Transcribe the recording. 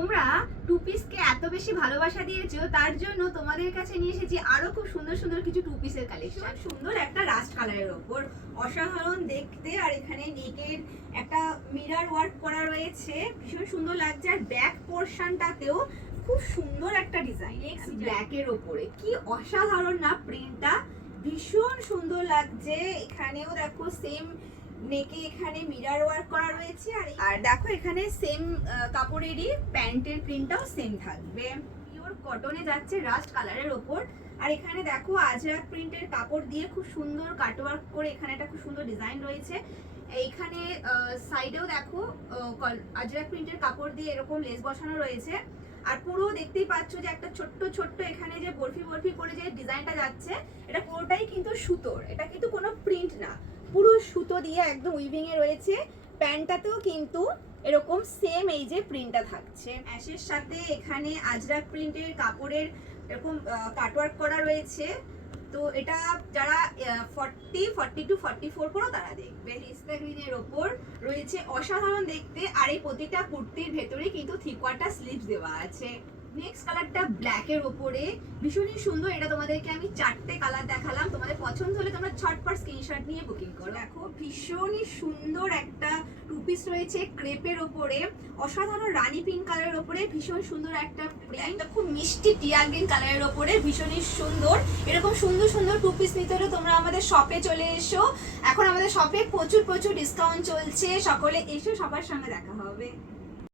তোমরা টু পিসকে এত বেশি ভালোবাসা দিয়েছো, তার জন্য তোমাদের কাছে নিয়ে এসেছি আরো খুব সুন্দর সুন্দর কিছু টু পিসের কালেকশন। সুন্দর একটা রাস্ট কালারের ওপর অসাধারণ দেখতে, আর এখানে নেকের একটা মিরর ওয়ার্ক করা রয়েছে, ভীষণ সুন্দর লাগছে। আর ব্যাক পোরশনটাতেও খুব সুন্দর একটা ডিজাইন নেক্সট ব্ল্যাকের ওপরে, কি অসাধারণ না প্রিন্টটা, ভীষণ সুন্দর লাগছে। এখানেও দেখো সেম নেকে এখানে মিরর ওয়ার্ক করা রয়েছে, আর দেখো এখানে সেম কাপড়েরই প্যান্টের প্রিন্টটাও সেম থাকবে। পিওর কটনে যাচ্ছে রাস্ট কালারের ওপর, আর এখানে দেখো আজরাক প্রিন্টের কাপড় দিয়ে খুব সুন্দর কাটওয়ার্ক করে এখানে একটা খুব সুন্দর ডিজাইন রয়েছে। এইখানে সাইডেও দেখো আজরাক প্রিন্টের কাপড় দিয়ে এরকম লেস বসানো রয়েছে। আর পুরো দেখতেই পাচ্ছ যে একটা ছোট্ট ছোট্ট এখানে যে বরফি বরফি করে যে ডিজাইনটা যাচ্ছে, এটা পুরোটাই কিন্তু সুতোর, এটা কিন্তু কোনো প্রিন্ট না, পুরো সুতো দিয়ে একদম উইভিং এ রয়েছে। প্যান্টটাতেও কিন্তু এরকম সেম এই যে প্রিন্টটা থাকছে, অ্যাশের সাথে এখানে আজরাক প্রিন্টের কাপড়ের এরকম কাটওয়ার্ক করা রয়েছে। তো এটা যারা 40 to 44 করো তারা দেখবে। পিস্তা গ্রিনের ওপর রয়েছে অসাধারণ দেখতে, আর এই প্রতিটা কুর্তির ভেতরে কিন্তু 3/4 স্লিভস দেওয়া আছে। নেক্সট কালারটা ব্ল্যাকের ওপরে, ভীষণই সুন্দর। এটা তোমাদেরকে আমি 4টে কালার দেখালাম, তোমাদের পছন্দ হলে তোমরা ঝটপট স্ক্রিনশট নিয়ে বুকিং করো। দেখো ভীষণই সুন্দর একটা টু পিস রয়েছে ক্রেপের ওপরে, অসাধারণ রানী পিঙ্ক কালারের ওপরে, ভীষণ সুন্দর একটা প্রিন্ট, খুব মিষ্টি টিয়ার গ্রিন কালারের ওপরে, ভীষণই সুন্দর। এরকম সুন্দর সুন্দর টু পিস নিতে হলে তোমরা আমাদের শপে চলে এসো। এখন আমাদের শপে প্রচুর প্রচুর ডিসকাউন্ট চলছে, সকলে এসো, সবার সঙ্গে দেখা হবে।